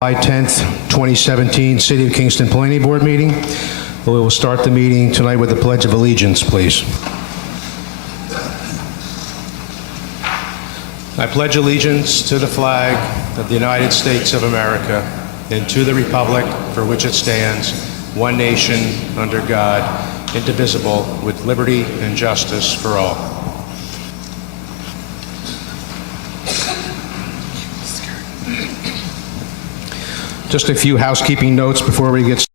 July 10th, 2017, City of Kingston Planning Board meeting. We will start the meeting tonight with the Pledge of Allegiance, please. I pledge allegiance to the flag of the United States of America and to the republic for which it stands, one nation, under God, indivisible, with liberty and justice for all. Just a few housekeeping notes before we get started.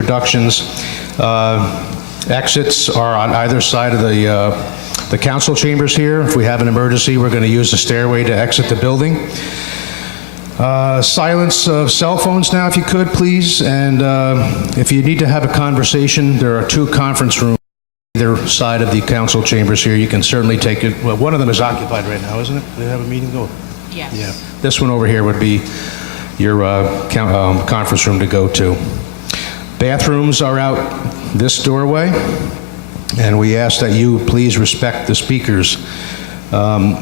Introductions. Exits are on either side of the council chambers here. If we have an emergency, we're going to use the stairway to exit the building. Silence of cell phones now, if you could, please. And if you need to have a conversation, there are two conference rooms on either side of the council chambers here. You can certainly take it. Well, one of them is occupied right now, isn't it? Do they have a meeting going? Yes. Yeah. This one over here would be your conference room to go to. Bathrooms are out this doorway, and we ask that you please respect the speakers.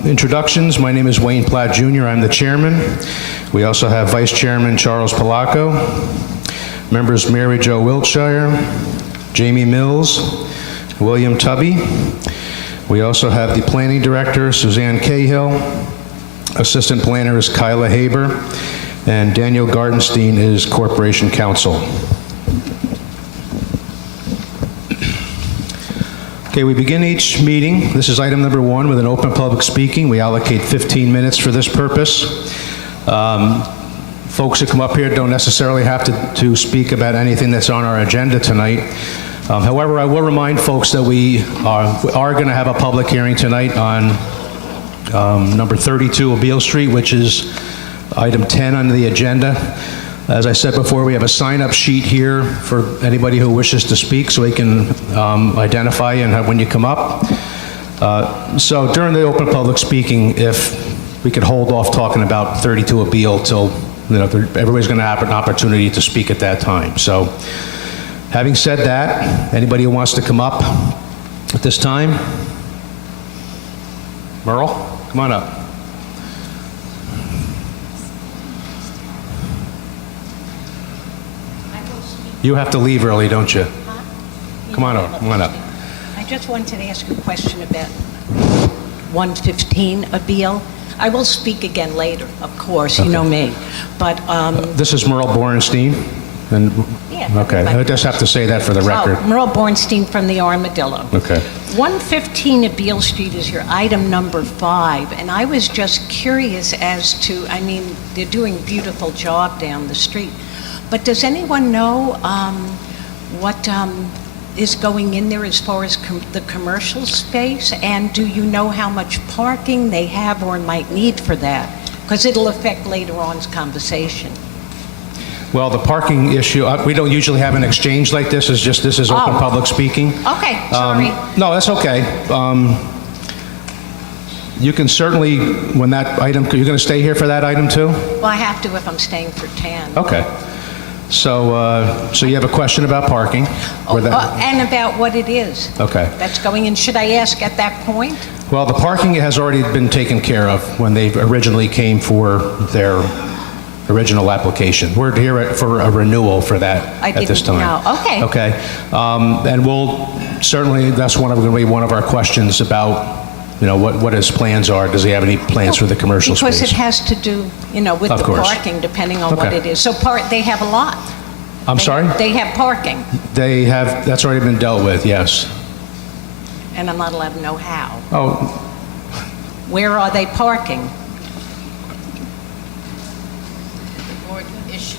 Introductions. My name is Wayne Platt Jr. I'm the chairman. We also have Vice Chairman Charles Polacco, members Mary Jo Wiltshire, Jamie Mills, William Tubby. We also have the Planning Director, Suzanne Cahill. Assistant Planner is Kyla Haber. And Daniel Gartenstein is Corporation Counsel. Okay, we begin each meeting. This is item number 1 with an open public speaking. We allocate 15 minutes for this purpose. Folks who come up here don't necessarily have to speak about anything that's on our agenda tonight. However, I will remind folks that we are going to have a public hearing tonight on number 32 of Beale Street, which is item 10 on the agenda. As I said before, we have a sign-up sheet here for anybody who wishes to speak, so we can identify you and have when you come up. So during the open public speaking, if we could hold off talking about 32 of Beale till everybody's going to have an opportunity to speak at that time. So, having said that, anybody who wants to come up at this time? Merle, come on up. You have to leave early, don't you? Huh? Come on up, come on up. I just wanted to ask a question about 115 of Beale. I will speak again later, of course, you know me, but... This is Merle Borenstein, and... Yeah. Okay, I just have to say that for the record. Oh, Merle Borenstein from the Armadillo. Okay. 115 of Beale Street is your item number 5, and I was just curious as to, I mean, they're doing a beautiful job down the street, but does anyone know what is going in there as far as the commercial space? And do you know how much parking they have or might need for that? Because it'll affect later on's conversation. Well, the parking issue, we don't usually have an exchange like this. This is open public speaking. Okay, sorry. No, that's okay. You can certainly, when that item, you're going to stay here for that item too? Well, I have to if I'm staying for 10. Okay. So, so you have a question about parking? And about what it is. Okay. That's going in. Should I ask at that point? Well, the parking has already been taken care of when they originally came for their original application. We're here for a renewal for that at this time. Okay. Okay. And we'll certainly, that's going to be one of our questions about, what his plans are. Does he have any plans for the commercial space? Because it has to do, with the parking, depending on what it is. So they have a lot. I'm sorry? They have parking. They have, that's already been dealt with, yes. And I'm not allowed to know how. Oh. Where are they parking?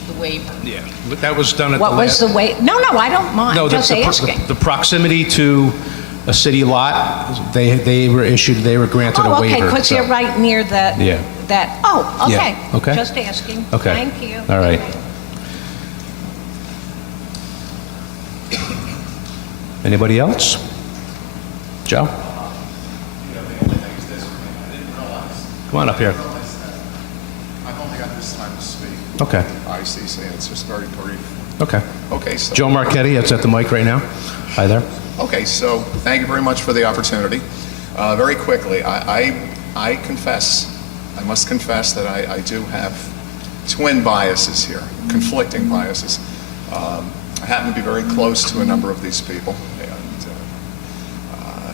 The waiver. Yeah, but that was done at what was the waiver? No, I don't mind. No, just asking. The proximity to a city lot, they were granted a waiver. Okay, because you're right near that. Yeah. Okay. Yeah. Okay. Just asking. Okay. Thank you. All right. Anybody else? Joe? Come on up here. I've only got this time to speak. Okay. I see, so it's just very brief. Okay. Okay, so... Joe Marchetti, that's at the mic right now. Hi there. Okay, so thank you very much for the opportunity. Very quickly, I confess, I must confess that I do have twin biases here, conflicting biases. I happen to be very close to a number of these people,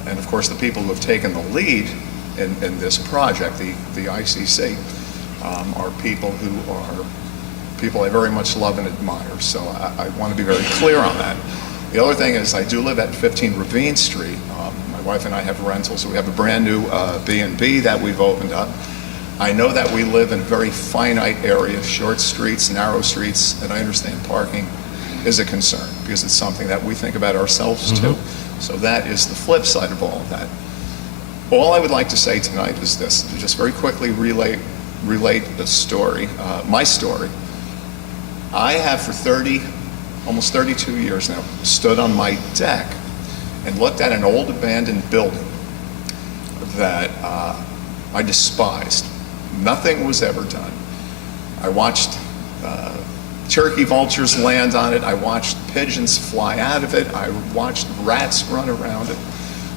and of course the people who have taken the lead in this project, the ICC, are people who are people I very much love and admire. So I want to be very clear on that. The other thing is I do live at 15 Ravine Street. My wife and I have rentals. So we have a brand new B&B that we've opened up. I know that we live in a very finite area, short streets, narrow streets, and I understand parking is a concern because it's something that we think about ourselves too. So that is the flip side of all of that. All I would like to say tonight is this, to just very quickly relate the story, my story. I have for almost 32 years now, stood on my deck and looked at an old abandoned building that I despised. Nothing was ever done. I watched turkey vultures land on it. I watched pigeons fly out of it. I watched rats run around it.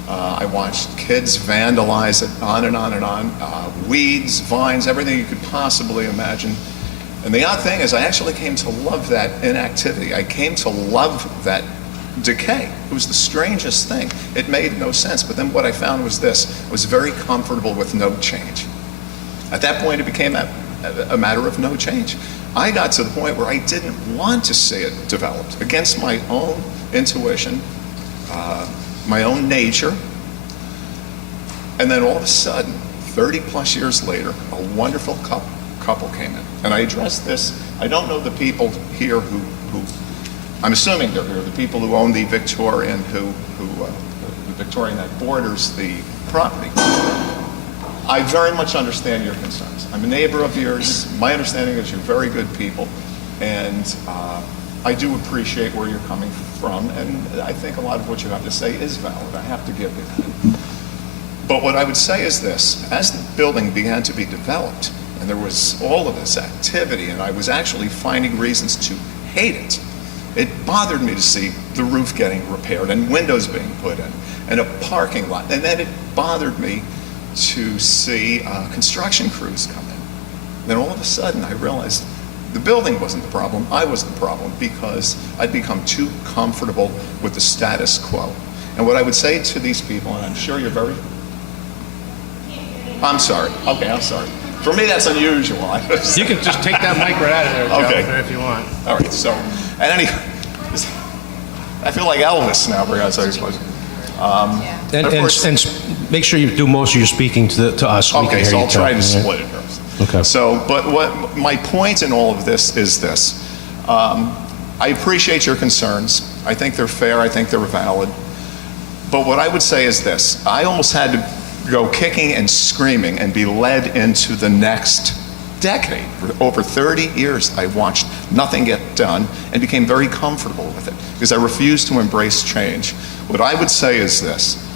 I watched kids vandalize it, on and on and on. Weeds, vines, everything you could possibly imagine. And the odd thing is I actually came to love that inactivity. I came to love that decay. It was the strangest thing. It made no sense. But then what I found was this. I was very comfortable with no change. At that point, it became a matter of no change. I got to the point where I didn't want to see it developed against my own intuition, my own nature. And then all of a sudden, 30 plus years later, a wonderful couple came in. And I addressed this. I don't know the people here who I'm assuming they're here, the people who own the Victorian, the Victorian that borders the property. I very much understand your concerns. I'm a neighbor of yours. My understanding is you're very good people, and I do appreciate where you're coming from, and I think a lot of what you have to say is valid. I have to give you that. But what I would say is this. As the building began to be developed, and there was all of this activity, and I was actually finding reasons to hate it, it bothered me to see the roof getting repaired and windows being put in, and a parking lot. And then it bothered me to see construction crews come in. Then all of a sudden I realized the building wasn't the problem, I was the problem, because I'd become too comfortable with the status quo. And what I would say to these people, and I'm sure you're very... I'm sorry. Okay, I'm sorry. For me, that's unusual. You can just take that mic right out of there, Joe, Okay. if you want. All right, so, at any... I feel like Elvis now, for God's sake. And, of course- and make sure you do most of your speaking to us. So we can Okay, hear so you I'll try talk. to split it. Okay. So, but what my point in all of this is this. I appreciate your concerns. I think they're fair. I think they're valid. But what I would say is this. I almost had to go kicking and screaming and be led into the next decade. For over 30 years, I watched nothing get done and became very comfortable with it because I refused to embrace change. What I would say is this.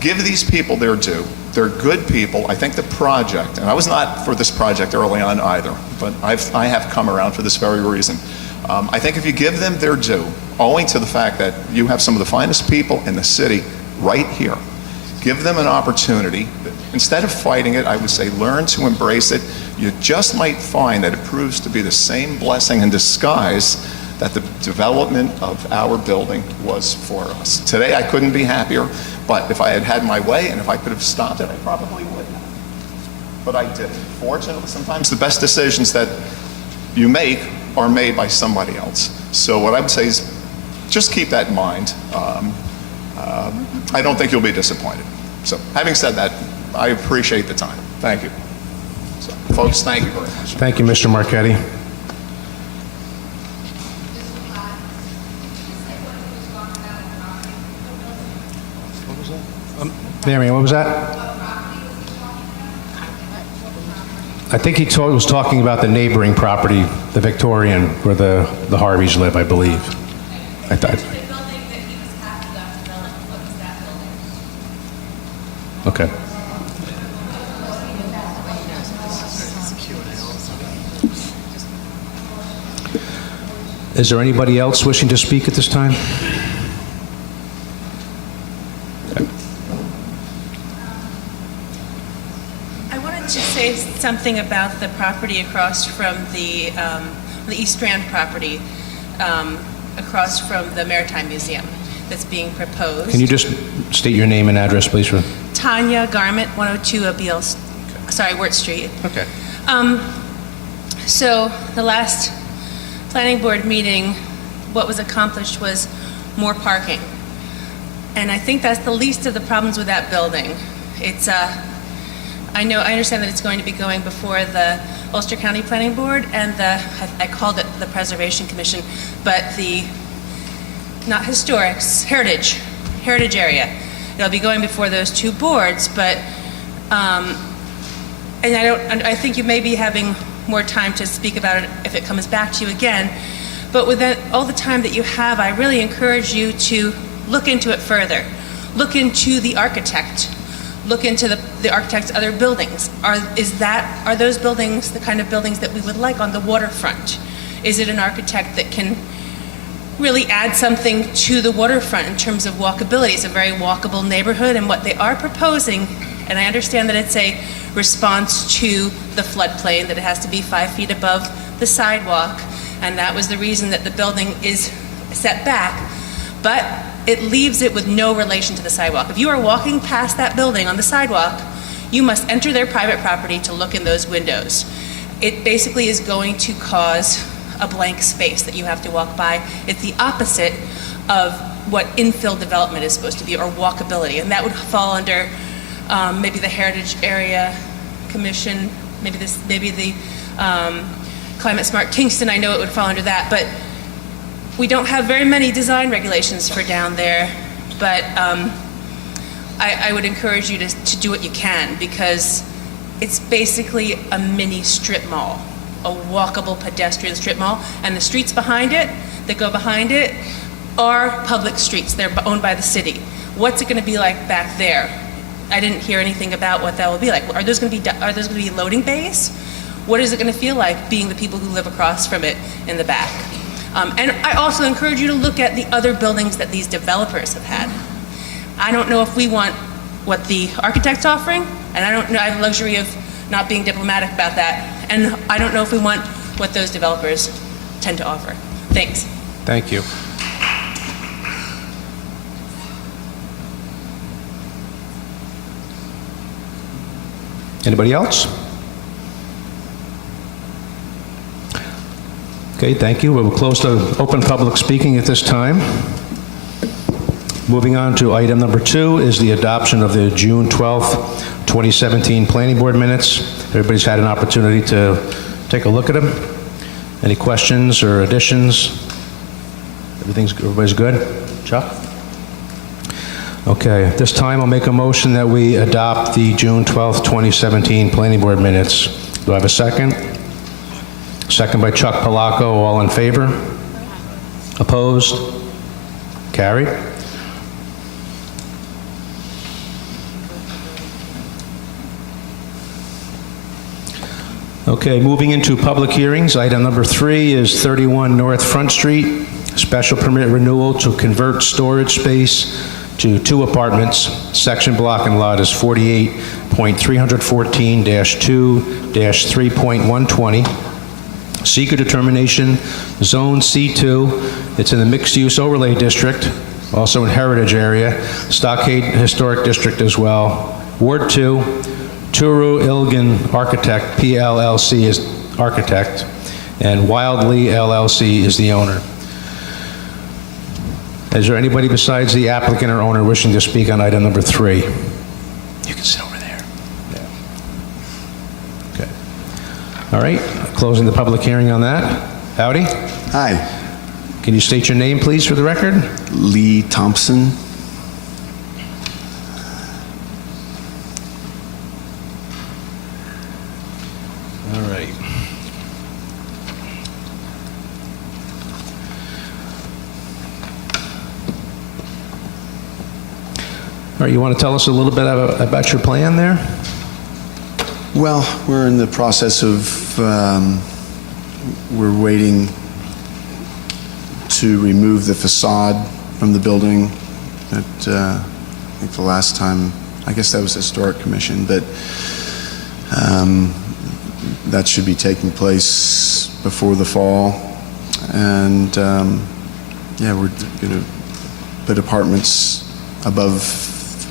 Give these people their due. They're good people. I think the project, and I was not for this project early on either, but I have come around for this very reason. I think if you give them their due, owing to the fact that you have some of the finest people in the city right here, give them an opportunity. Instead of fighting it, I would say learn to embrace it. You just might find that it proves to be the same blessing in disguise that the development of our building was for us. Today, I couldn't be happier, but if I had had my way and if I could have stopped it, I probably would have. But I didn't. Fortunately, sometimes the best decisions that you make are made by somebody else. So what I would say is just keep that in mind. I don't think you'll be disappointed. So having said that, I appreciate the time. Thank you. So, folks, thank you very much. Thank you, Mr. Marchetti. Marion, what was that? I think he was talking about the neighboring property, the Victorian, where the Harveys live, I believe. I thought. Okay. Is there anybody else wishing to speak at this time? I wanted to say something about the property across from the East Strand property, across from the Maritime Museum that's being proposed. Can you just state your name and address, please? Tanya Garment, 102 Abiel, Wirt Street. Okay. So the last planning board meeting, what was accomplished was more parking. And I think that's the least of the problems with that building. It's, I understand that it's going to be going before the Ulster County Planning Board and I called it the Preservation Commission, but the, not historics, heritage area. It'll be going before those two boards, but, and I think you may be having more time to speak about it if it comes back to you again, but with all the time that you have, I really encourage you to look into it further. Look into the architect. Look into the architect's other buildings. Are those buildings the kind of buildings that we would like on the waterfront? Is it an architect that can really add something to the waterfront in terms of walkability? It's a very walkable neighborhood, and what they are proposing, and I understand that it's a response to the floodplain, that it has to be 5 feet above the sidewalk, and that was the reason that the building is set back, but it leaves it with no relation to the sidewalk. If you are walking past that building on the sidewalk, you must enter their private property to look in those windows. It basically is going to cause a blank space that you have to walk by. It's the opposite of what infill development is supposed to be, or walkability, and that would fall under maybe the Heritage Area Commission, maybe the Climate Smart Kingston. I know it would fall under that, but we don't have very many design regulations for down there, but I would encourage you to do what you can, because it's basically a mini strip mall, a walkable pedestrian strip mall, and the streets behind it, that go behind it, are public streets. They're owned by the city. What's it going to be like back there? I didn't hear anything about what that will be like. Are those going to be loading bays? What is it going to feel like being the people who live across from it in the back? And I also encourage you to look at the other buildings that these developers have had. I don't know if we want what the architect's offering, and I don't know, I have the luxury of not being diplomatic about that, and I don't know if we want what those developers tend to offer. Thanks. Thank you. Anybody else? Okay, thank you. We will close the open public speaking at this time. Moving on to item number 2 is the adoption of the June 12th, 2017 Planning Board minutes. Everybody's had an opportunity to take a look at them. Any questions or additions? Everybody's good? Chuck? Okay, at this time I'll make a motion that we adopt the June 12th, 2017 Planning Board minutes. Do I have a second? Second by Chuck Polacco. All in favor? Opposed? Carried. Okay, moving into public hearings. Item number 3 is 31 North Front Street, special permit renewal to convert storage space to 2 apartments. Section block and lot is 48.314-2-3.120. SEQR Determination, Zone C2. It's in the Mixed-Use Overlay District, also in Heritage Area, Stockade Historic District as well. Ward 2, Turu Ilgen Architect, PLLC is architect, and Wildly LLC is the owner. Is there anybody besides the applicant or owner wishing to speak on item number 3? You can sit over there. Yeah. Okay. All right, closing the public hearing on that. Howdy. Hi, Can you state your name, please, for the record? Lee Thompson. All right. All right, you want to tell us a little bit about your plan there? Well, we're in the process of, we're waiting to remove the facade from the building. That, I think the last time, I guess that was Historic Commission, but that should be taking place before the fall. And yeah, we're going to put apartments above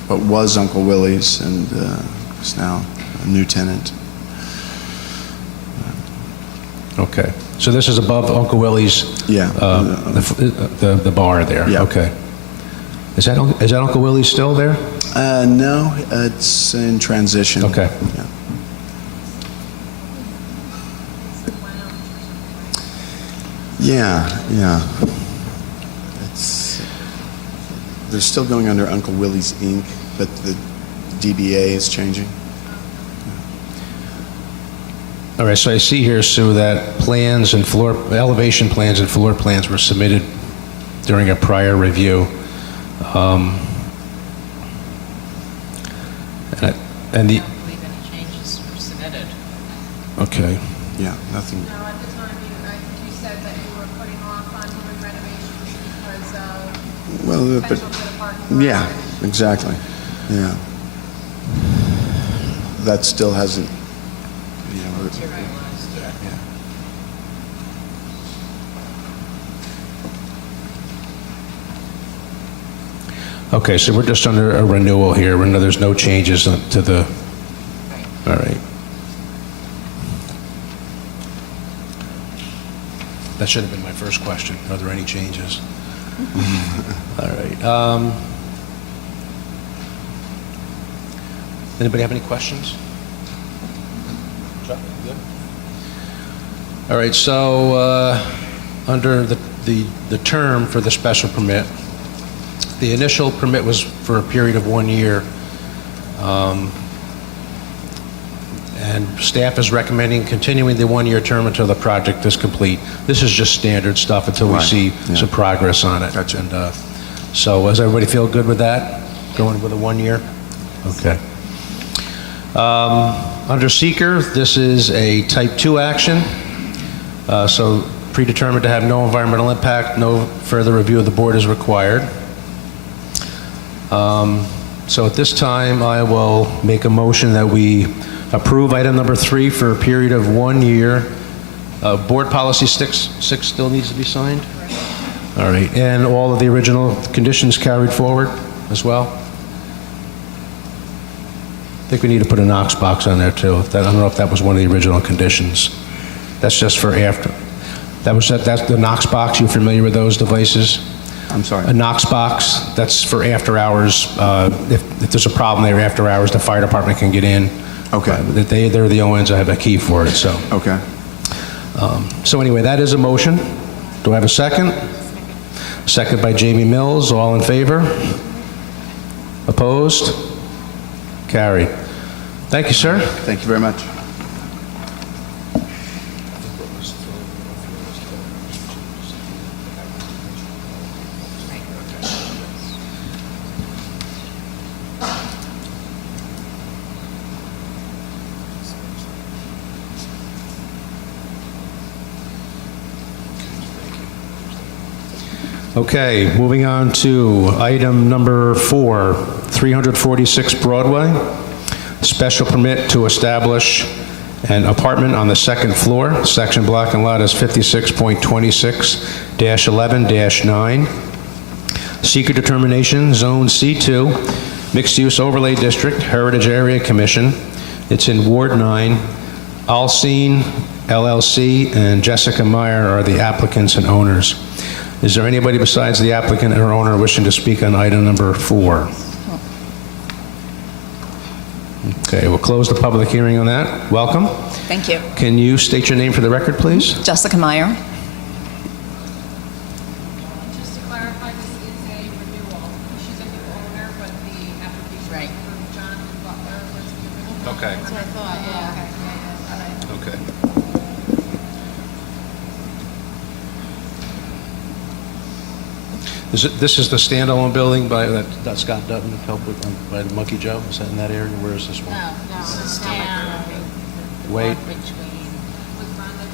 what was Uncle Willie's, and it's now a new tenant. Okay. So this is above Uncle Willie's? Yeah. The bar there? Yeah. Okay. Is that Uncle Willie's still there? No, it's in transition. Okay. Yeah. Yeah. They're still going under Uncle Willie's Inc., but the DBA is changing. All right, so I see here, Sue, that plans and elevation plans and floor plans were submitted during a prior review. And the, I don't believe any changes were submitted. okay. Yeah, nothing. No, at the time, I think you said that you were putting off on doing renovations because of Well, potential for the parking lot. yeah, exactly. Yeah. That still hasn't, you know, Materialized. yeah. Okay, so we're just under a renewal here. There's no changes to the, all right. That should have been my first question. Are there any changes? All right. Anybody have any questions? Chuck, you good? All right, so under the term for the special permit, the initial permit was for a period of 1 year, and staff is recommending continuing the 1-year term until the project is complete. This is just standard stuff until we Right, see yeah. some progress on it. Gotcha. And so, does everybody feel good with that? Going with a 1 year? Okay. Under SEQR, this is a Type 2 action. So predetermined to have no environmental impact, no further review of the board is required. So at this time, I will make a motion that we approve item number 3 for a period of 1 year. Board policy 6 still needs to be signed? All right, and all of the original conditions carried forward as well? I think we need to put a Knox box on there too. I don't know if that was one of the original conditions. That's just for after. That's the Knox box. You familiar with those devices? I'm sorry. A Knox box, that's for after hours. If there's a problem there after hours, the fire department can get in. Okay. They're the only ones that have a key for it, so. Okay. So anyway, that is a motion. Do I have a second? Second by Jamie Mills. All in favor? Opposed? Carried. Thank you, sir. Thank you very much. Okay, moving on to item number 4, 346 Broadway. Special permit to establish an apartment on the second floor. Section block and lot is 56.26-11-9. SEQR Determination, Zone C2, Mixed Use Overlay District, Heritage Area Commission. It's in Ward 9. Alcine LLC and Jessica Meyer are the applicants and owners. Is there anybody besides the applicant or owner wishing to speak on item number 4? Okay, we'll close the public hearing on that. Welcome. Thank you. Can you state your name for the record, please? Jessica Meyer. Just to clarify, this is a renewal. She's a new owner, but the application for John Butler was the original. Okay. That's what I thought, yeah. Okay. This is the standalone building that Scott Dutton helped with by the Monkey Joe? Is that in that area? Where is this one? No, this is down Wait. between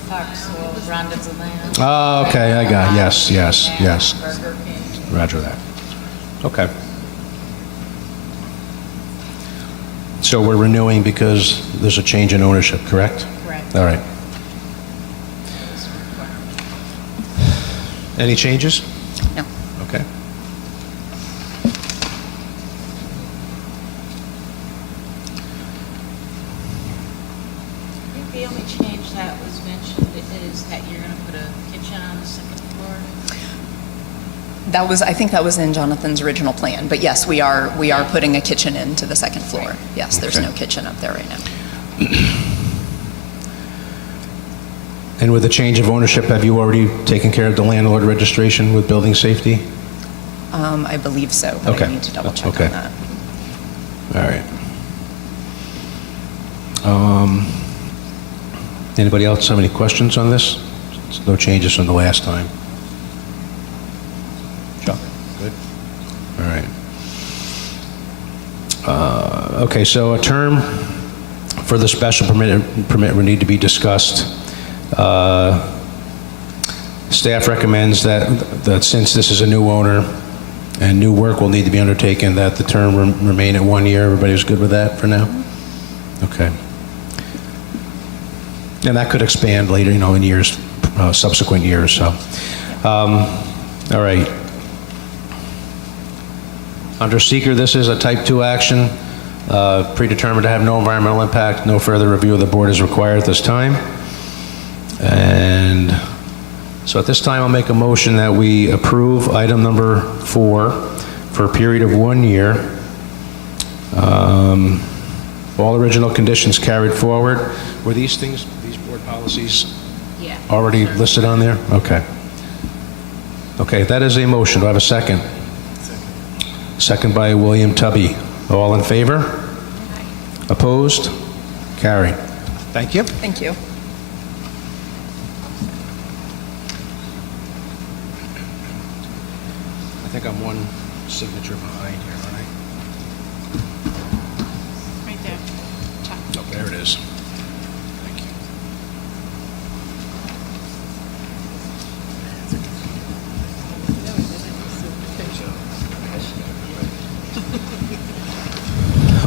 Foxwell, Rhonda's Land. Oh, okay, I got it. Yes. Burger King. Roger that. Okay. So we're renewing because there's a change in ownership, correct? Correct. All right. Any changes? No. Okay. I think the only change that was mentioned is that you're going to put a kitchen on the second floor. I think that was in Jonathan's original plan, but yes, we are putting a kitchen into the second floor. Yes, there's Okay. no kitchen up there right now. And with the change of ownership, have you already taken care of the landlord registration with building safety? I believe so, but Okay. I need to double check Okay. on that. All right. Anybody else have any questions on this? No changes from the last time. Chuck, good? All right. Okay, so a term for the special permit would need to be discussed. Staff recommends that since this is a new owner and new work will need to be undertaken, that the term remain at 1 year. Everybody's good with that for now? Okay. And that could expand later, in years, subsequent years, so. All right. Under SEQR, this is a type 2 action, predetermined to have no environmental impact. No further review of the board is required at this time. And so at this time, I'll make a motion that we approve item number 4 for a period of 1 year. All original conditions carried forward. Were these things, these board policies Yeah. already listed on there? Okay. Okay, that is a motion. Do I have a second? Second by William Tubby. All in favor? Opposed? Carried. Thank you. Thank you. I think I'm one signature behind here, aren't Right there. Chuck. I? Oh, there it is. Thank you.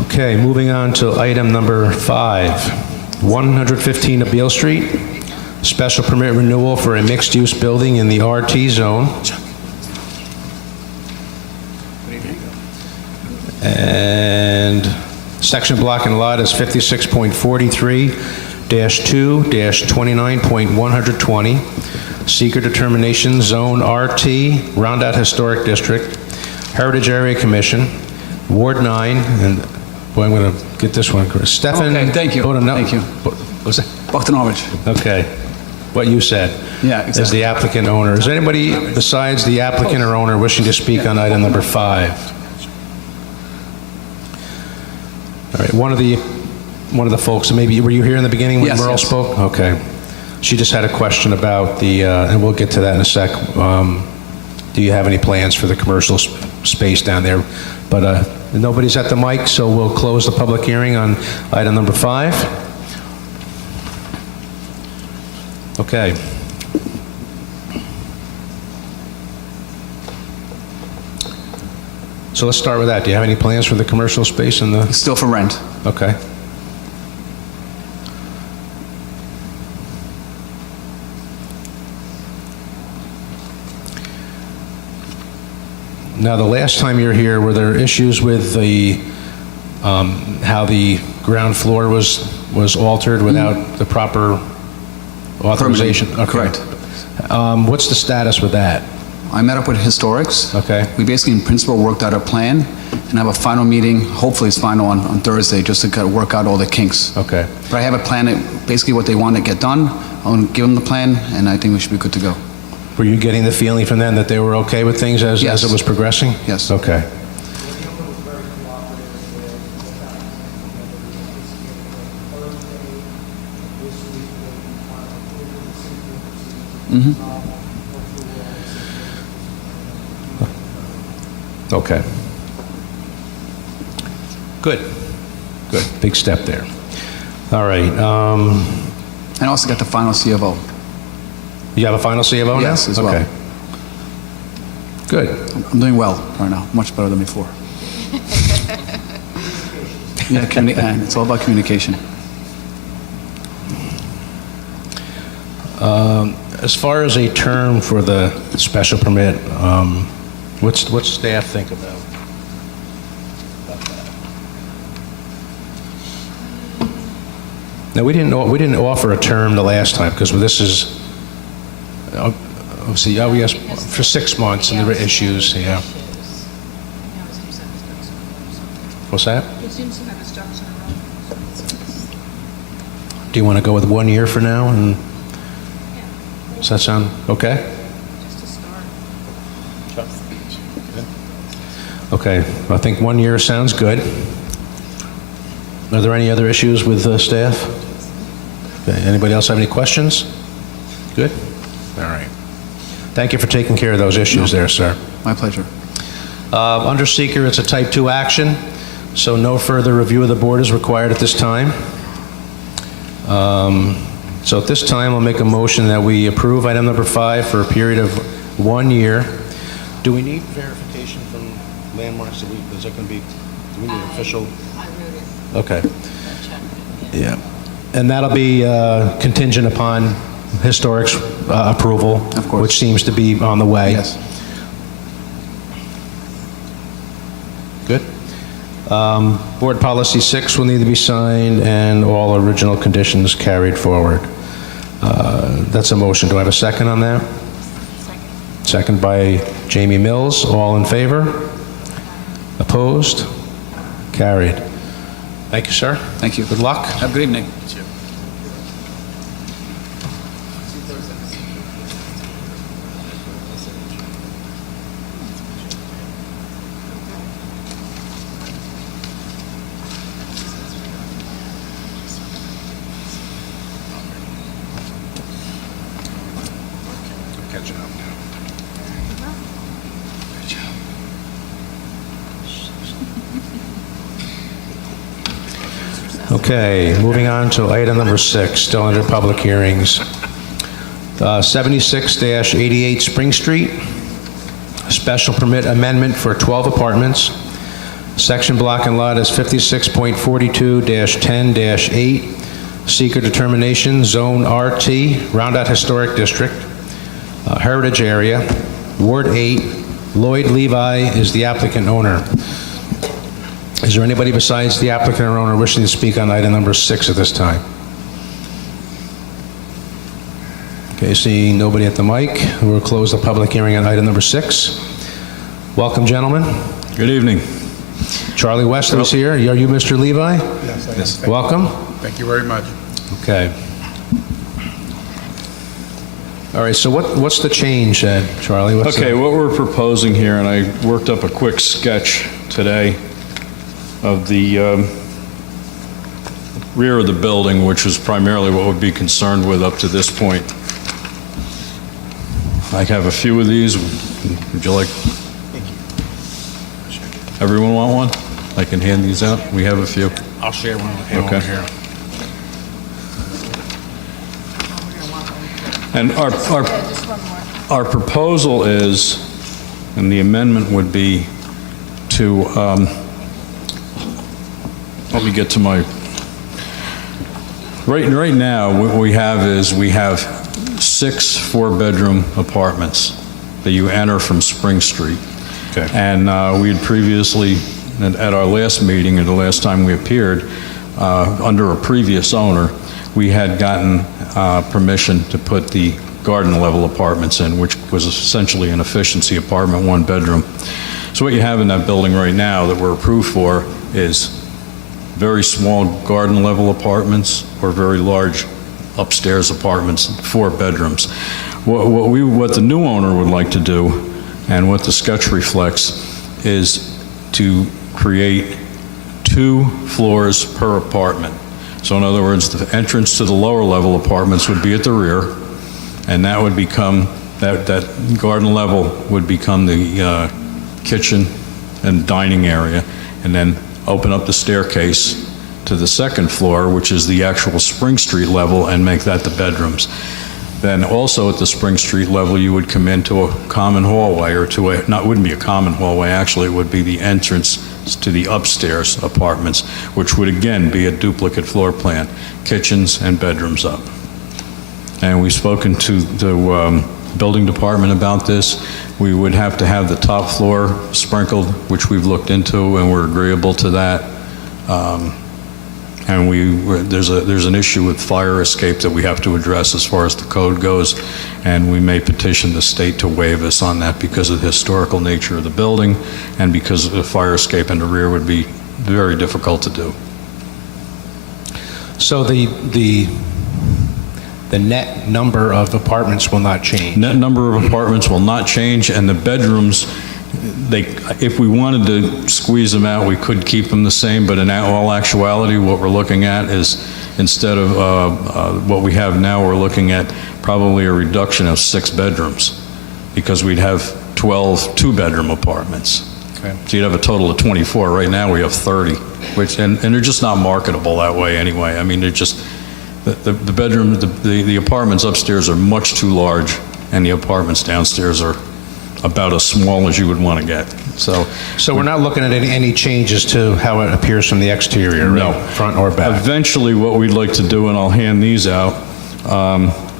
Okay, moving on to item number 5, 115 Abeale Street, special permit renewal for a mixed-use building in the RT zone. And section block and lot is 56.43-2-29.120. SEQR Determination, Zone RT, Rondout Historic District, Heritage Area Commission, Ward 9, and, boy, I'm going to get this one correct. Stefan. Okay, thank you. Thank you. What's that? Bogdanovich. Okay. What you said. Yeah, As exactly. the applicant owner. Is there anybody besides the applicant or owner wishing to speak on item number 5? All right, one of the folks, maybe, were you here in the beginning when Yes, Merle yes. spoke? Okay. She just had a question about the, and we'll get to that in a sec. Do you have any plans for the commercial space down there? But nobody's at the mic, so we'll close the public hearing on item number 5. Okay. So let's start with that. Do you have any plans for the commercial space in the? Still for rent. Okay. Now, the last time you were here, were there issues with the, how the ground floor was altered without the proper authorization? Permitting, correct. What's the status with that? I met up with Historics. Okay. We basically, in principle, worked out a plan and have a final meeting, hopefully it's final on Thursday, just to kind of work out all the kinks. Okay. But I have a plan, basically what they want to get done. I'll give them the plan, and I think we should be good to go. Were you getting the feeling from them that they were okay with things as Yes. it was progressing? Yes. Okay. Okay. Good. Good. Big step there. All right. And I also got the final C of O. You have a final C of O now? Yes, as well. Okay. Good. I'm doing well right now, much better than before. Yeah, and it's all about communication. As far as a term for the special permit, what's staff think about that? Now, we didn't offer a term the last time, because this is, obviously, yes, for 6 months, and there were issues, yeah. What's that? It seems to have its ducks in a row. Do you want to go with 1 year for now, and does that sound okay? Just to start. Okay, I think 1 year sounds good. Are there any other issues with staff? Okay, anybody else have any questions? Good? All right. Thank you for taking care of those issues there, sir. My pleasure. Under seeker, it's a type 2 action, so no further review of the board is required at this time. So at this time, I'll make a motion that we approve item number 5 for a period of 1 year. Do we need verification from landmarks? Is that going to be, do we need official? I wrote it. Okay. Check. Yeah. And that'll be contingent upon historic's approval, Of course. which seems to be on the way. Yes. Good. Board Policy 6 will need to be signed, and all original conditions carried forward. That's a motion. Do I have a second on that? Second by Jamie Mills. All in favor? Opposed? Carried. Thank you, sir. Thank you. Good luck. Have a good evening. Catching up now. Okay, moving on to item number 6, still under public hearings. 76-88 Spring Street, special permit amendment for 12 apartments. Section block and lot is 56.42-10-8, SEQR Determination, Zone RT, Roundout Historic District, Heritage Area, Ward 8. Lloyd Levi is the applicant owner. Is there anybody besides the applicant or owner wishing to speak on item number 6 at this time? Okay, seeing nobody at the mic, we'll close the public hearing on item number 6. Welcome, gentlemen. Good evening. Charlie West is here. Are you Mr. Levi? Yes, Welcome. Thank you very much. Okay. All right, so what's the change, Charlie? What's Okay, the- what we're proposing here, and I worked up a quick sketch today of the rear of the building, which is primarily what we'd be concerned with up to this point. I have a few of these. Would you like? Everyone want one? I can hand these out. We have a few. I'll share one with him Okay. over here. And our proposal is, and the amendment would be to, let me get to my, right now, what we have is, we have 6 4-bedroom apartments that you enter from Spring Street. Okay. And we had previously, at our last meeting, and the last time we appeared, under a previous owner, we had gotten permission to put the garden-level apartments in, which was essentially an efficiency apartment, 1-bedroom. So what you have in that building right now that we're approved for is very small garden-level apartments or very large upstairs apartments, 4 bedrooms. What the new owner would like to do, and what the sketch reflects, is to create 2 floors per apartment. So in other words, the entrance to the lower level apartments would be at the rear, and that would become, that garden level would become the kitchen and dining area, and then open up the staircase to the 2nd floor, which is the actual Spring Street level, and make that the bedrooms. Then also at the Spring Street level, you would come into a common hallway, or to a, not, wouldn't be a common hallway, actually, it would be the entrance to the upstairs apartments, which would again be a duplicate floor plan, kitchens and bedrooms up. and we've spoken to the building department about this. We would have to have the top floor sprinkled, which we've looked into, and we're agreeable to that. And there's an issue with fire escape that we have to address as far as the code goes, and we may petition the state to waive us on that because of the historical nature of the building and because the fire escape in the rear would be very difficult to do. So the net number of apartments will not change? Net number of apartments will not change, and the bedrooms, if we wanted to squeeze them out, we could keep them the same, but in all actuality, what we're looking at is, instead of what we have now, we're looking at probably a reduction of 6 bedrooms, because we'd have 12 two-bedroom apartments. Okay. So you'd have a total of 24. Right now, we have 30, and they're just not marketable that way anyway. I mean, they're just, the bedroom, the apartments upstairs are much too large, and the apartments downstairs are about as small as you would want to get. So we're not looking at any changes to how it appears from the exterior, right? No. Front or back? Eventually, what we'd like to do, and I'll hand these out,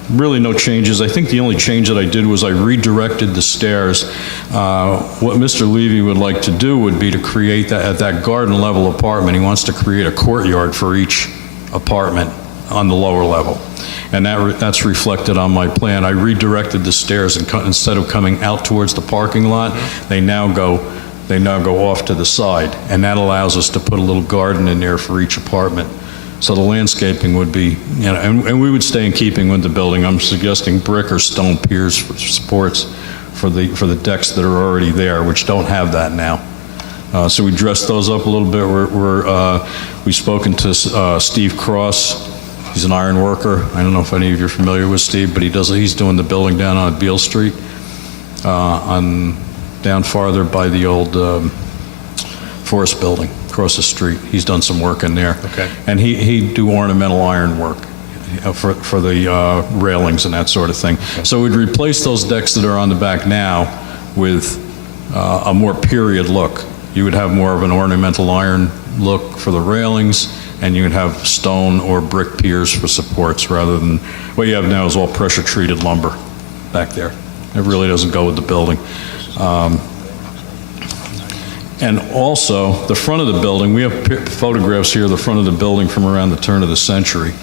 really no changes. I think the only change that I did was I redirected the stairs. What Mr. Levy would like to do would be to create that, at that garden level apartment, he wants to create a courtyard for each apartment on the lower level. And that's reflected on my plan. I redirected the stairs, and instead of coming out towards the parking lot, they now go off to the side, and that allows us to put a little garden in there for each apartment. So the landscaping would be, and we would stay in keeping with the building. I'm suggesting brick or stone piers for supports for the decks that are already there, which don't have that now. So we dressed those up a little bit. We've spoken to Steve Cross. He's an iron worker. I don't know if any of you are familiar with Steve, but he's doing the building down on Beale Street, down farther by the old Forest Building, across the street. He's done some work in there. Okay. And he'd do ornamental iron work for the railings and that sort of thing. Okay. So we'd replace those decks that are on the back now with a more period look. You would have more of an ornamental iron look for the railings, and you would have stone or brick piers for supports, rather than what you have now is all pressure-treated lumber back there. It really doesn't go with the building. And also, the front of the building, we have photographs here of the front of the building from around the turn of the century.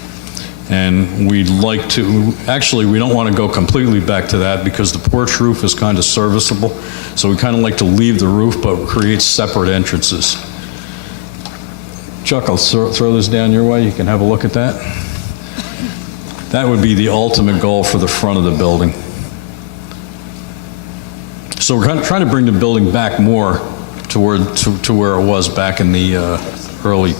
And we'd like to, actually, we don't want to go completely back to that because the porch roof is kind of serviceable. So we kind of like to leave the roof, but create separate entrances. Chuck, I'll throw this down your way. You can have a look at that. That would be the ultimate goal for the front of the building. So we're trying to bring the building back more to where it was back in the early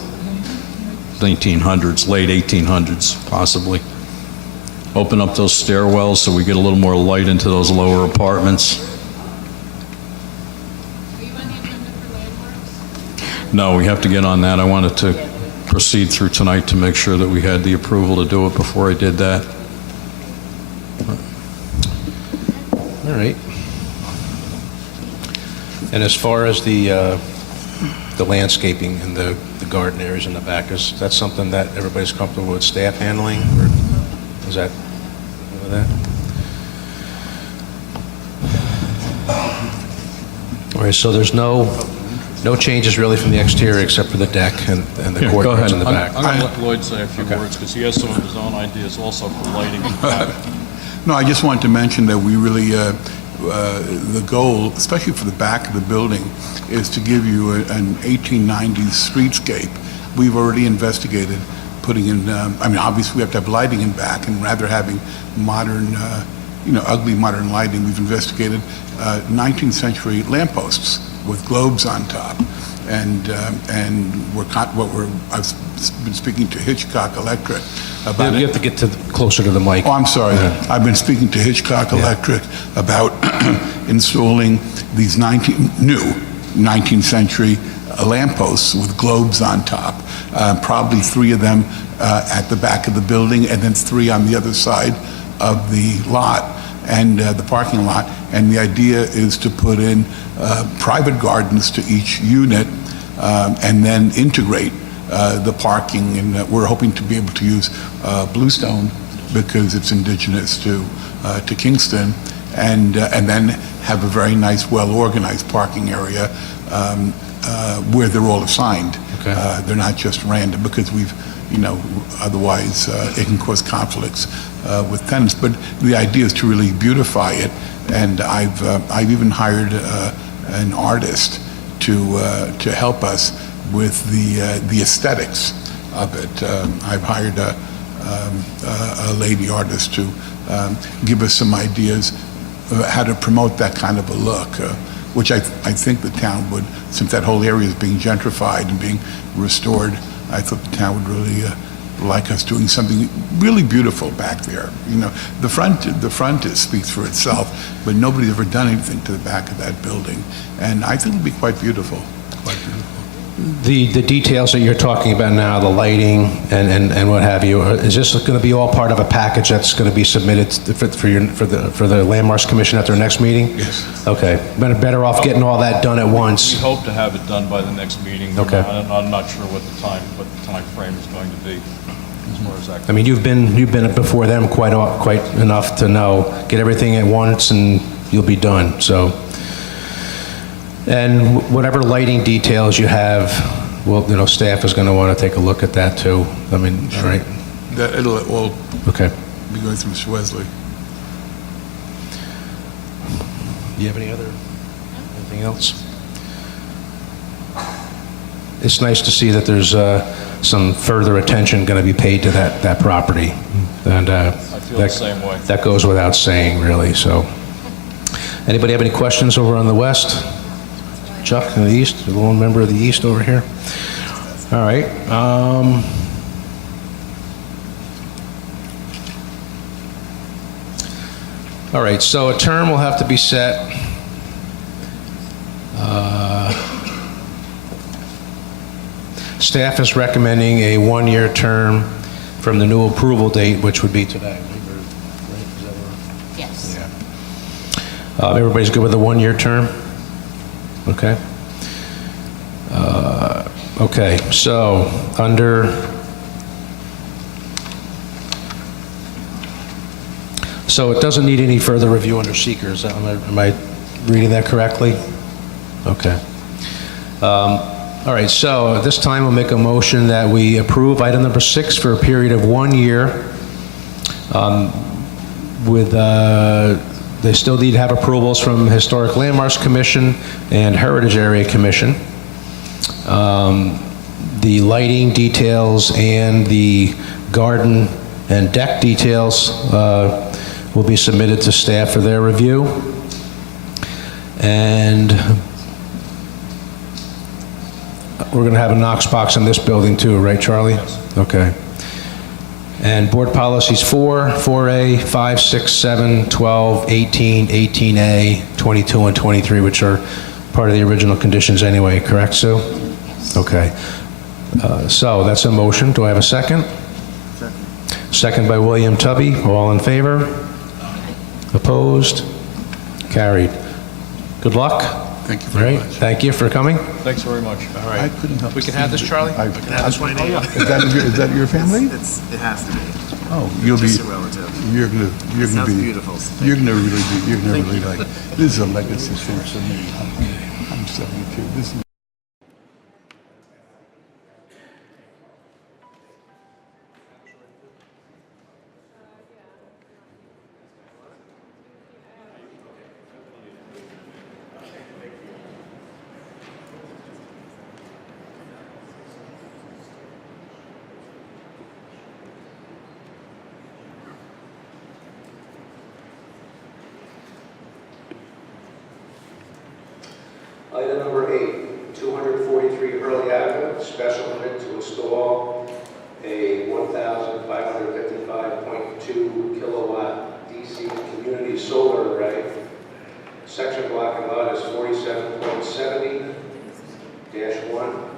1900s, late 1800s, possibly. Open up those stairwells so we get a little more light into those lower apartments. No, we have to get on that. I wanted to proceed through tonight to make sure that we had the approval to do it before I did that. All right. And as far as the landscaping and the garden areas in the back, is that something that everybody's comfortable with staff handling, or is that with that? All right, so there's no changes really from the exterior except for the deck and the courtyards in the back. I'm going to let Lloyd say a few words because he has some of his own ideas also for lighting. No, I just wanted to mention that we really, the goal, especially for the back of the building, is to give you an 1890s streetscape. We've already investigated putting in, I mean, obviously we have to have lighting in back, and rather having modern, ugly modern lighting, we've investigated 19th century lampposts with globes on top. And I've been speaking to Hitchcock Electric about You have to get closer to the mic. Oh, I'm sorry. Yeah. I've been speaking to Hitchcock Electric about installing these new 19th century lampposts with globes on top. Probably 3 of them at the back of the building, and then 3 on the other side of the lot and the parking lot. And the idea is to put in private gardens to each unit and then integrate the parking, and we're hoping to be able to use bluestone because it's indigenous to Kingston, and then have a very nice, well-organized parking area where they're all assigned. Okay. They're not just random, because otherwise it can cause conflicts with tenants. But the idea is to really beautify it, and I've even hired an artist to help us with the aesthetics of it. I've hired a lady artist to give us some ideas of how to promote that kind of a look, which I think the town would, since that whole area is being gentrified and being restored, I thought the town would really like us doing something really beautiful back there. The front speaks for itself, but nobody's ever done anything to the back of that building, and I think it'll be quite beautiful, quite beautiful. The details that you're talking about now, the lighting and what have you, is this going to be all part of a package that's going to be submitted for the Landmarks Commission at their next meeting? Yes. Okay. Better off getting all that done at We once. hope to have it done by the next meeting. Okay. I'm not sure what the time frame is going to be as far as that. I mean, you've been before them quite enough to know, get everything at once and you'll be done, so. And whatever lighting details you have, well, staff is going to want to take a look at that too. I mean, right? It'll all Okay. be going through Mr. Wesley. Do you have anything else? It's nice to see that there's some further attention going to be paid to that property. And I feel the same way. That goes without saying, really, so. Anybody have any questions over on the west? Chuck in the east, the lone member of the east over here. All right. All right, so a term will have to be set. Staff is recommending a one-year term from the new approval date, which would be today. Yes. Yeah. Everybody's good with the one-year term? Okay. Okay, so so it doesn't need any further review under SEQR. Am I reading that correctly? Okay. All right, so at this time we'll make a motion that we approve item number 6 for a period of 1 year. They still need to have approvals from Historic Landmarks Commission and Heritage Area Commission. The lighting details and the garden and deck details will be submitted to staff for their review. And we're going to have a Knox box in this building too, right, Charlie? Yes. Okay. And board policies 4, 4A, 5, 6, 7, 12, 18, 18A, 22, and 23, which are part of the original conditions anyway, correct, Sue? Yes. Okay. So that's a motion. Do I have a second? Second by William Tubby. All in favor? Opposed? Carried. Good luck. Thank you very Great. much. Thank you for coming. Than's very much. All right. I couldn't help We but can have see this, that Charlie? I- We can have this one? Oh, yeah. Is that your family? It has to be. Oh, you'll be. Just a relative. You're gonna Sounds be. beautiful. You're gonna really like. This is a legacy thing for me. I'm 72. This is. Item number 8, 243 Hurley Avenue, special permit to install a 1,555.2 kilowatt DC community solar array. Section block and lot is 47.70-1.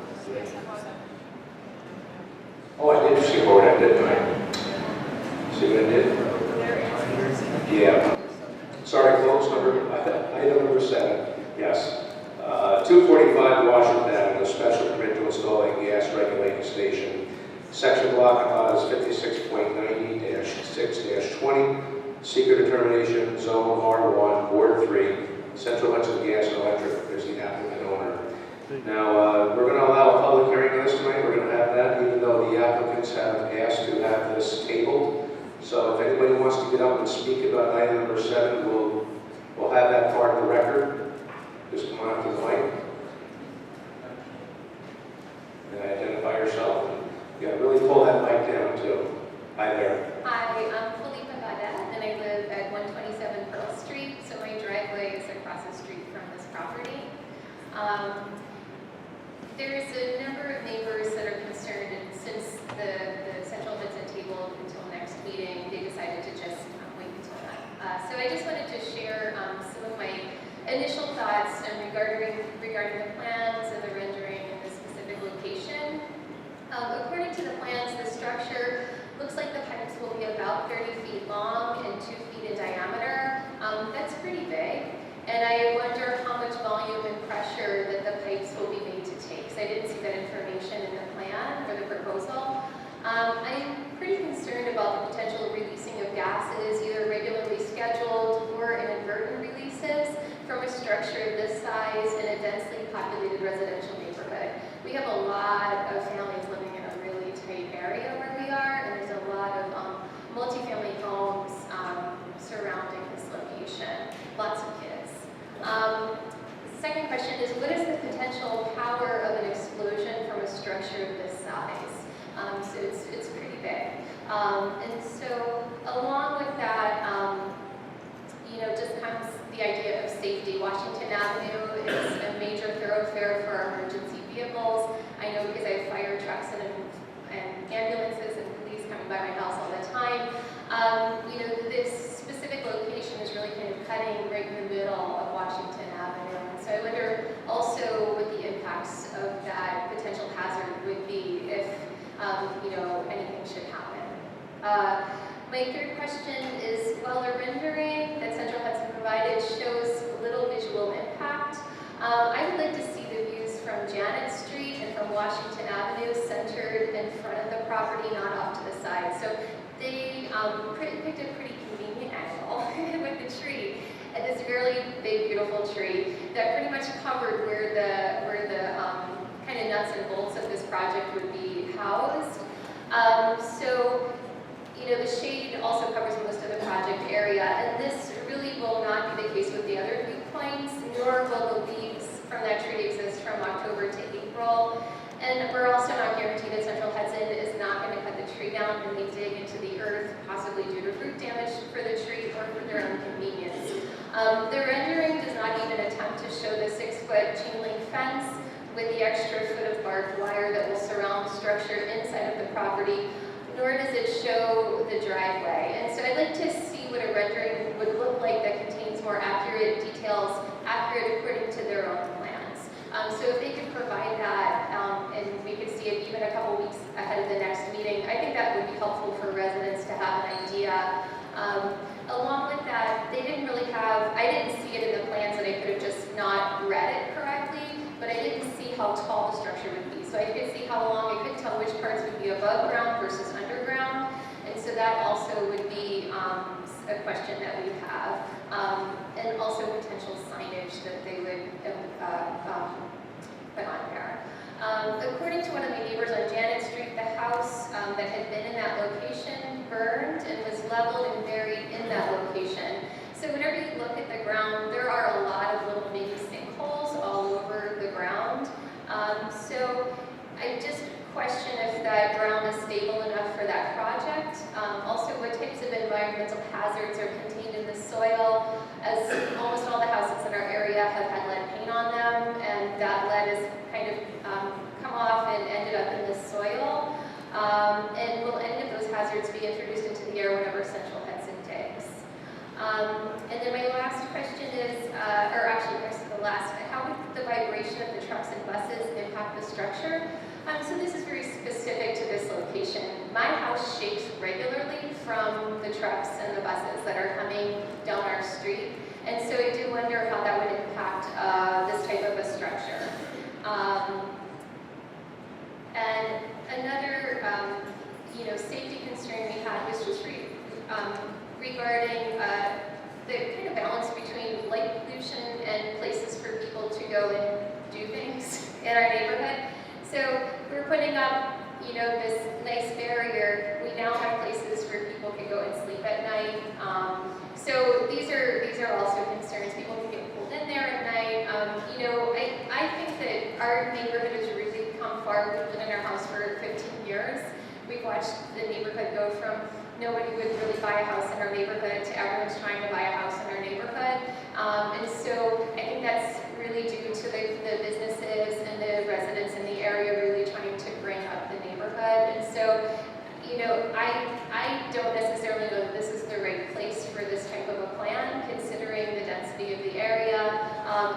Oh, I did skip over that, didn't I? See what I did? Yeah. Sorry, folks, item number 7, yes. 245 Washington Avenue, special permit to install a gas regulating station Section block is 56.90-6-20, SEQR Determination, Zone R1, Ward 3, Central Hudson Gas Electric is the applicant owner. Now, we're going to allow a public hearing on this tonight. We're going to have that, even though the applicants have asked to have this tabled. So if anybody wants to get up and speak about item number 7, we'll have that part of the record. Just come on up to the mic. And identify yourself. Yeah, really pull that mic down, too. Hi there. Hi, I'm Felipa Gadet, and I live at 127 Pearl Street, so my driveway is across the street from this property. There's a number of neighbors that are concerned, and since the Central Hudson table until next meeting, they decided to just wait until then. So I just wanted to share some of my initial thoughts regarding the plans and the rendering and the specific location. According to the plans, the structure looks like the pipes will be about 30 feet long and 2 feet in diameter. That's pretty big. And I wonder how much volume and pressure that the pipes will be made to take. So I didn't see that information in the plan or the proposal. I'm pretty concerned about the potential releasing of gases, either regularly scheduled or inadvertent releases from a structure this size in a densely populated residential neighborhood. We have a lot of families living in a really tight area where we are, and there's a lot of multifamily homes surrounding this location. Lots of kids. Second question is, what is the potential power of an explosion from a structure of this size? So it's pretty big. And so along with that, just comes the idea of safety. Washington Avenue is a major thoroughfare for our emergency vehicles. I know because I have fire trucks and ambulances and police coming by my house all the time. This specific location is really kind of cutting right in the middle of Washington Avenue. And so I wonder also what the impacts of that potential hazard would be if, anything should happen. My third question is, while the rendering that Central Hudson provided shows little visual impact, I would like to see the views from Janet Street and from Washington Avenue centered in front of the property, not off to the side. So they picked a pretty convenient angle with the tree, and this really big, beautiful tree that pretty much covered where the kind of nuts and bolts of this project would be housed. The shade also covers most of the project area, and this really will not be the case with the other viewpoints, nor will the leaves from that tree exist from October to April. And we're also not guaranteed that Central Hudson is not going to cut the tree down when they dig into the earth, possibly due to root damage for the tree or for their own convenience. The rendering does not even attempt to show the 6-foot chain link fence with the extra foot of barbed wire that will surround the structure inside of the property, nor does it show the driveway. And so I'd like to see what a rendering would look like that contains more accurate details, accurate according to their own plans. So if they could provide that, and we could see it even a couple weeks ahead of the next meeting, I think that would be helpful for residents to have an idea. Along with that, they didn't really have, I didn't see it in the plans, and I could have just not read it correctly, but I didn't see how tall the structure would be. So I could see how long, I couldn't tell which parts would be above ground versus underground, and so that also would be a question that we have, and also potential signage that they would put on there. According to one of my neighbors on Janet Street, the house that had been in that location burned and was leveled and buried in that location. So whenever you look at the ground, there are a lot of little mini sinkholes all over the ground. So I just question if that ground is stable enough for that project. Also, what types of environmental hazards are contained in the soil, as almost all the houses in our area have had lead paint on them, and that lead has kind of come off and ended up in the soil. And will any of those hazards be introduced into the air whenever Central Hudson digs? And then my last question is, or actually next to the last, how would the vibration of the trucks and buses impact the structure? So this is very specific to this location. My house shakes regularly from the trucks and the buses that are coming down our street. And so I do wonder how that would impact this type of a structure. And another in our neighborhood. So we're putting up, you know, this nice barrier. We now have places where people can go and sleep at night. So these are also concerns. People can get pulled in there at night. You know, I think that our neighborhood has really come far. We've lived in our house for 15 years. We've watched the neighborhood go from nobody would really buy a house in our neighborhood to everyone's trying to buy a house in our neighborhood. And so I think that's really due to the businesses and the residents in the area really trying to bring up the neighborhood. And so, you know, I don't necessarily know that this is the right place for this type of a plan, considering the density of the area,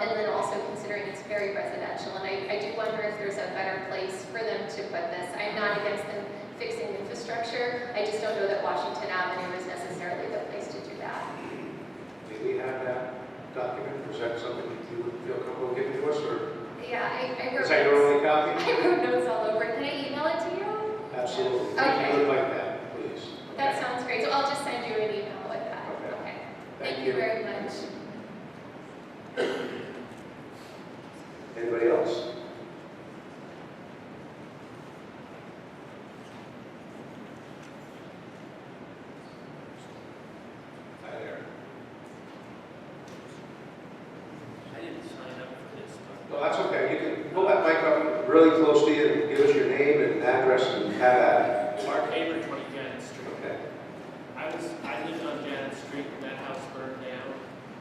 and then also considering it's very residential. And I do wonder if there's a better place for them to put this. I'm not against them fixing infrastructure. I just don't know that Washington Avenue is necessarily the place to do that. Do we have that document? Was that something you would feel comfortable giving to us, or? Yeah, I wrote Is that your only copy? I wrote notes all over it. Can I email it to you? Absolutely. Okay. If you would like that, please. That sounds great. So I'll just send you an email with that. Okay. Thank you very much. Anybody else? Hi there. I didn't sign up for this. Well, that's okay. You can pull that mic up really close to you and give us your name and address and have at it. Mark Haber, 20 Janet Street. Okay. I lived on Janet Street when that house burned down.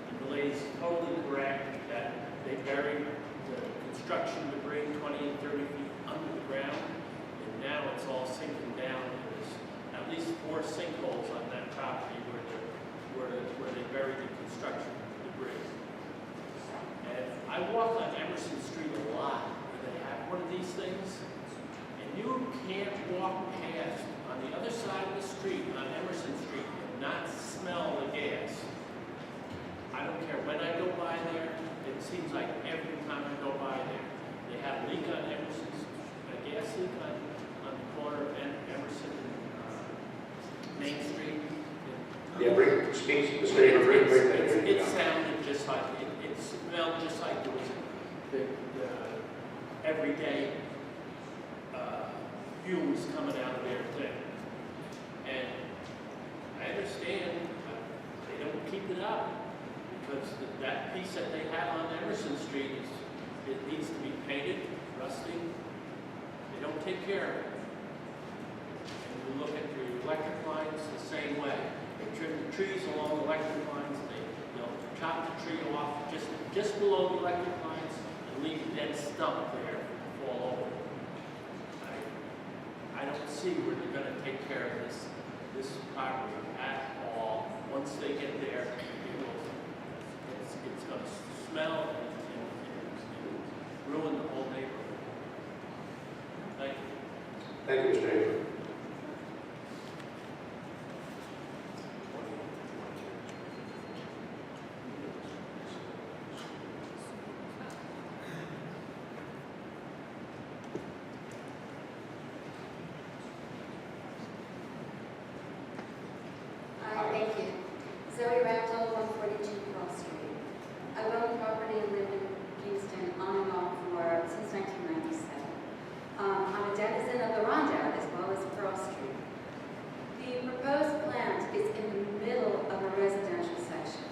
And the lady's totally correct that they buried the construction debris 20 and 30 feet under the ground. And now it's all sinking down. There's at least 4 sinkholes on that property where they buried the construction debris. And I walk on Emerson Street a lot, where they have one of these things, and you can't walk past on the other side of the street, on Emerson Street, and not smell the gas. I don't care when I go by there, it seems like every time I go by there. They have a leak on Emerson, a gas leak on the corner of Emerson and Main Street. Yeah, speak to the state of It sounded just like, it smelled just like there was the everyday fumes coming out of their thing. And I understand they don't keep it up because that piece that they have on Emerson Street it needs to be painted, rusting. They don't take care of it. And you look at your electric lines the same way. They trim the trees along the electric lines. They'll chop the tree off just below the electric lines and leave a dead stump there to fall over. I don't see where they're going to take care of this property at all. Once they get there, it's going to smell and ruin the whole neighborhood. Thank you. Thank you, Mr. Haber. Thank you. Zoe Rachel, 142 Cross Street. I've owned property and lived in Kingston on and off since 1997. I'm a denizen of the Rondout as well as Cross Street. The proposed plant is in the middle of a residential section,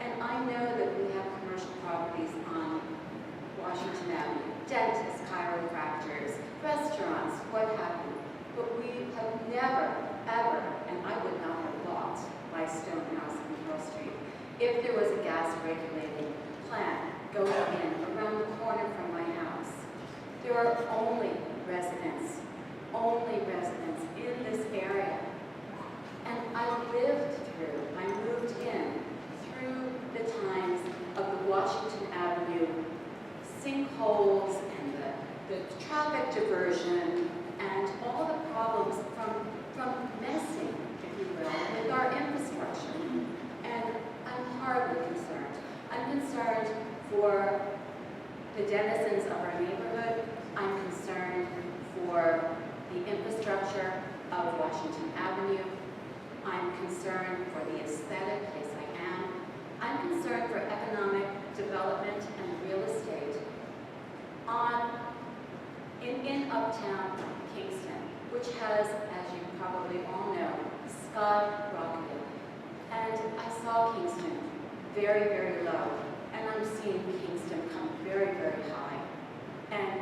and I know that we have commercial properties on Washington Avenue, dentists, chiropractors, restaurants, what have you. But we have never, ever, and I would not have bought my stone house on Cross Street if there was a gas regulating plant going in around the corner from my house. There are only residents in this area. And I moved in through the times of the Washington Avenue sinkholes and the traffic diversion and all the problems from messing, if you will, with our infrastructure. And I'm horribly concerned. I'm concerned for the denizens of our neighborhood. I'm concerned for the infrastructure of Washington Avenue. I'm concerned for the aesthetic, yes I am. I'm concerned for economic development and real estate on very low, and I'm seeing Kingston come very, very high. And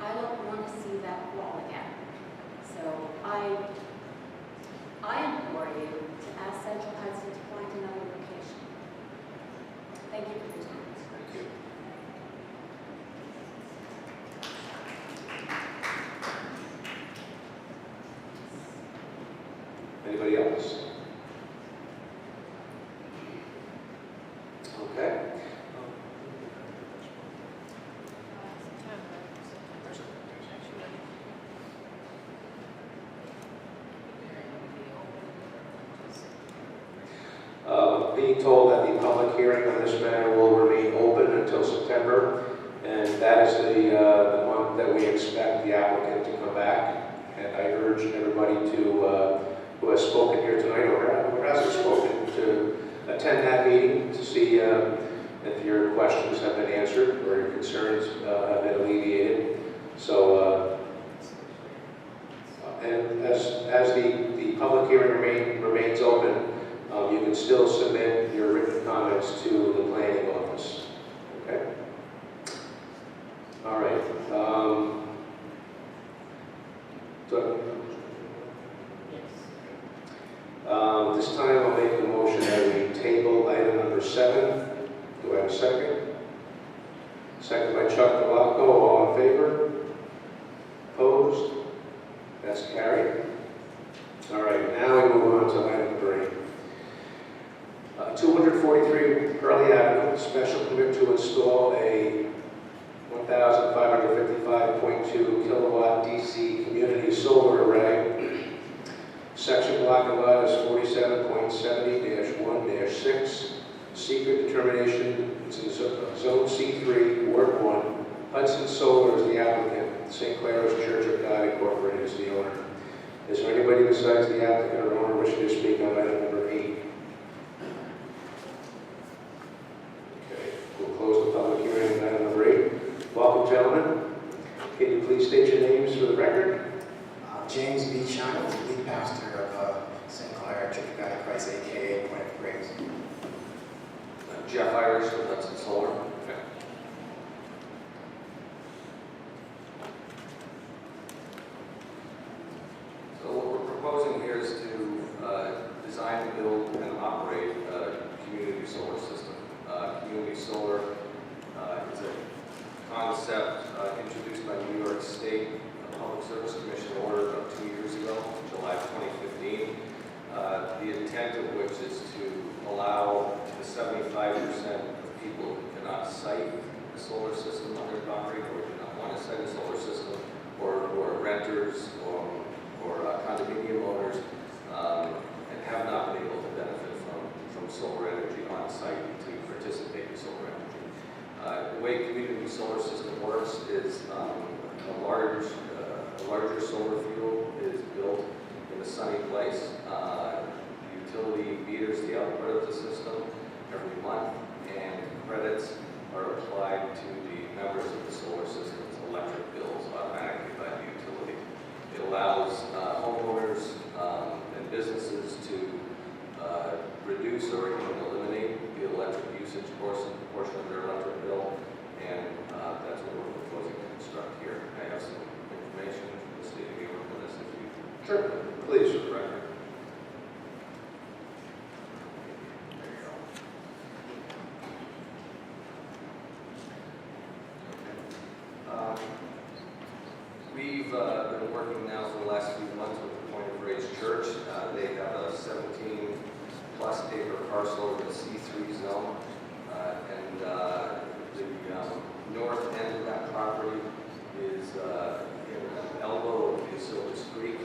I don't want to see that wall again. So I implore you to ask Central Hudson to find another location. Thank you for your time. Thank you. Anybody else? Okay. Being told that the public hearing on this matter will remain open until September, and that is the month that we expect the applicant to come back. And I urge everybody to, who has spoken here tonight or who hasn't spoken, to attend that meeting to see if your questions have been answered or your concerns have been alleviated. So, and as the public hearing remains open, you can still submit your written comments to the planning office. Okay? All right. This time I'll make the motion that we table item number 7. Do I have a second? Second by Chuck Delaco. All in favor? Opposed? That's carried. All right, now we move on to item 3. 243 Hurley Avenue, special permit to install a 1,555.2 kilowatt DC community solar array. Section block of lot is 47.70-1-6. SEQR Determination. It's in Zone C3, Ward 1. Hudson Solar is the applicant. St. Clair's Church of God Incorporated is the owner. Is there anybody besides the applicant or owner wishing to speak on item number 8? Okay, we'll close the public hearing on item number 8. Welcome, gentlemen. Can you please state your names for the record? James B. China, lead pastor of St. Clair Church of God in Christ, a.k.a. Point of Grace. Jeff Irish with Hudson Solar. Okay. So what we're proposing here is to design, build, and operate a community solar system. Community solar is a concept introduced by New York State Public Service Commission order about 2 years ago, July of 2015. The intent of which is to allow the 75% of people who cannot site a solar system on their property or do not want to site a solar system, or renters or condominium owners, and have not been able to benefit from solar energy on site to participate in solar energy. The way community solar system works is a larger solar field is built in a sunny place. The utility meters the output of the system every month, and credits are applied to the members of the solar system's electric bills automatically by the utility. It allows homeowners and businesses to reduce or even eliminate the electric usage portion of their electric bill, and that's what we're proposing to construct here. I have some information from the state of New York on this if you... Sure. Please, for the record. We've been working now for the last few months with the Point of Grace Church. They have a 17-plus acre parcel in the C3 zone, and the north end of that property is in an elbow of Silvis Creek.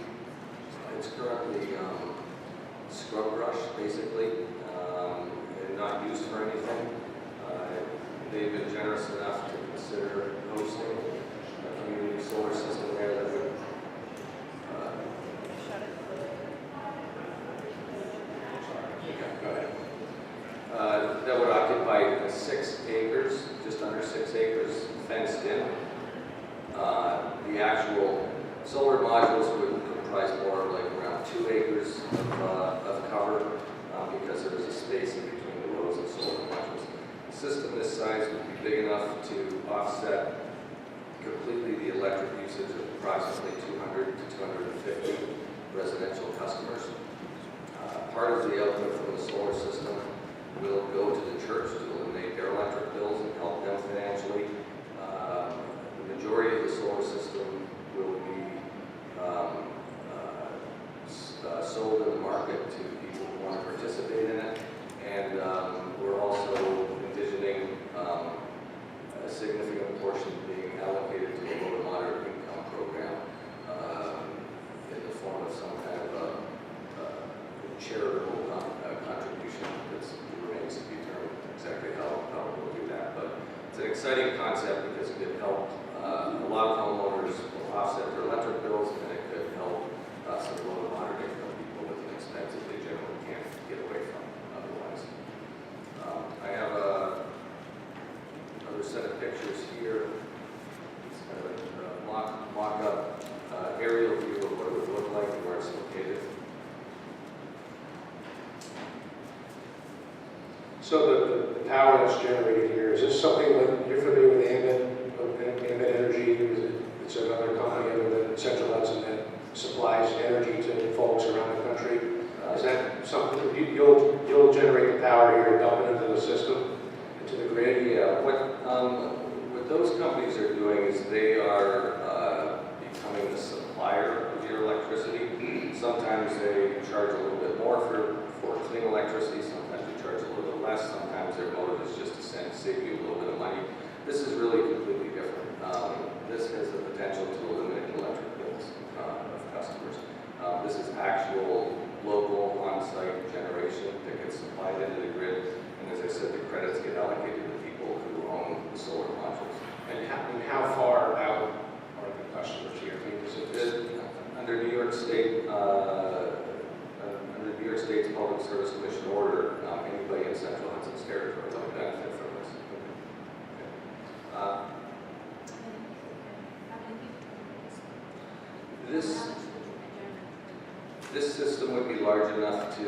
It's currently scrub brush, basically, and not used for anything. They've been generous enough to consider hosting a community solar system there that would that would occupy 6 acres, just under 6 acres, fenced in. The actual solar modules would comprise more like around 2 acres of cover because there is a space in between the rows of solar modules. system this size would be big enough to offset completely the electric usage of approximately 200 to 250 residential customers. Part of the output from the solar system will go to the church to eliminate their electric bills and help them financially. The majority of the solar system will be sold in the market to people who want to participate in it. And we're also envisioning a significant portion being allocated to the low to moderate income program in the form of some kind of a charitable contribution that remains to be determined exactly how we'll do that. But it's an exciting concept because it could help a lot of homeowners offset their electric bills, and it could help some low to moderate income people with an expense that they generally can't get away from otherwise. I have another set of pictures here. It's kind of a mock-up aerial view of what it would look like and where it's located. So the power that's generated here, is this something that you're familiar with Ambit Energy? It's another company other than Central Hudson that supplies energy to folks around the country. Is that something you'll generate the power here and dump it into the system, into the grid? Yeah. What those companies are doing is they are becoming the supplier of your electricity. Sometimes they charge a little bit more for clean electricity. Sometimes they charge a little bit less. Sometimes their motive is just to save you a little bit of money. This is really completely different. This has the potential to eliminate electric bills of customers. This is actual local on-site generation that gets supplied into the grid. And as I said, the credits get allocated to people who own the solar modules. And how far out are the customers here? I mean, under New York State, under New York State's Public Service Commission order, anybody in Central Hudson's territory will benefit from this. This system would be large enough to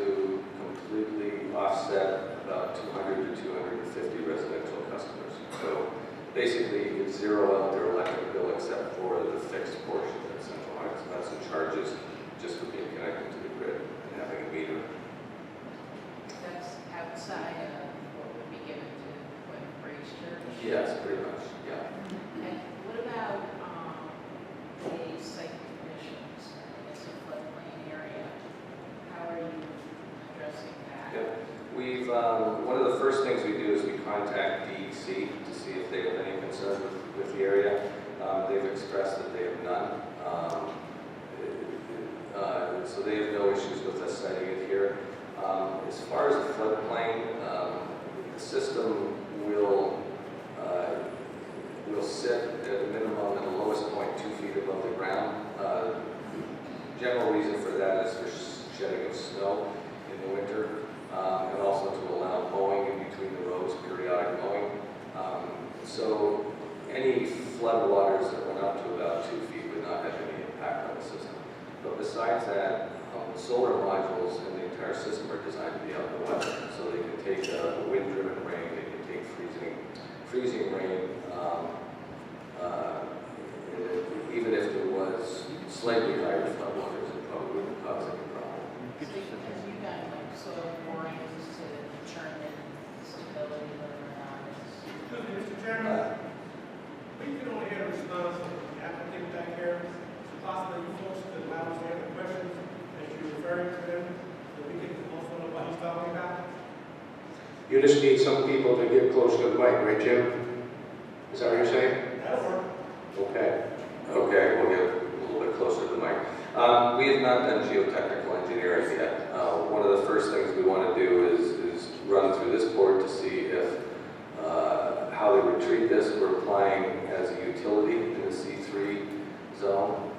completely offset about 200 to 250 residential customers. So basically, you zero out their electric bill except for the fixed portion that Central Hudson charges just for being connected to the grid and having a meter. That's outside of what would be given to Clark Richters? Yes, pretty much, yeah. And what about the site conditions? It's a floodplain area. How are you addressing that? Yeah. We've, one of the first things we do is we contact DEC to see if they have any concern with the area. They've expressed that they have none. So they have no issues with us siting it here. As far as the floodplain, the system will sit at a minimum at the lowest point 2 feet above the ground. General reason for that is for shedding of snow in the winter, and also to allow mowing in between the rows, periodic mowing. So any flood waters that went up to about 2 feet would not have any impact on the system. But besides that, solar modules in the entire system are designed to be out in the weather. So they can take wind-driven rain, they can take freezing rain. Even if there was slightly higher flood waters, it probably wouldn't cause any problem. So have you done like soil borings to determine stability whether or not it's... Mr. Chairman, we can only get a response from the applicant back here. It's possible you folks could allow us to answer questions as you're referring to them, so we can also know what he's talking about. You just need some people to get close to the mic, right, Jim? Is that what you're saying? That'll work. Okay. Okay, we'll get a little bit closer to the mic. We have not done geotechnical engineering yet. One of the first things we want to do is run through this board to see if how they would treat this. We're applying as a utility in the C3 zone.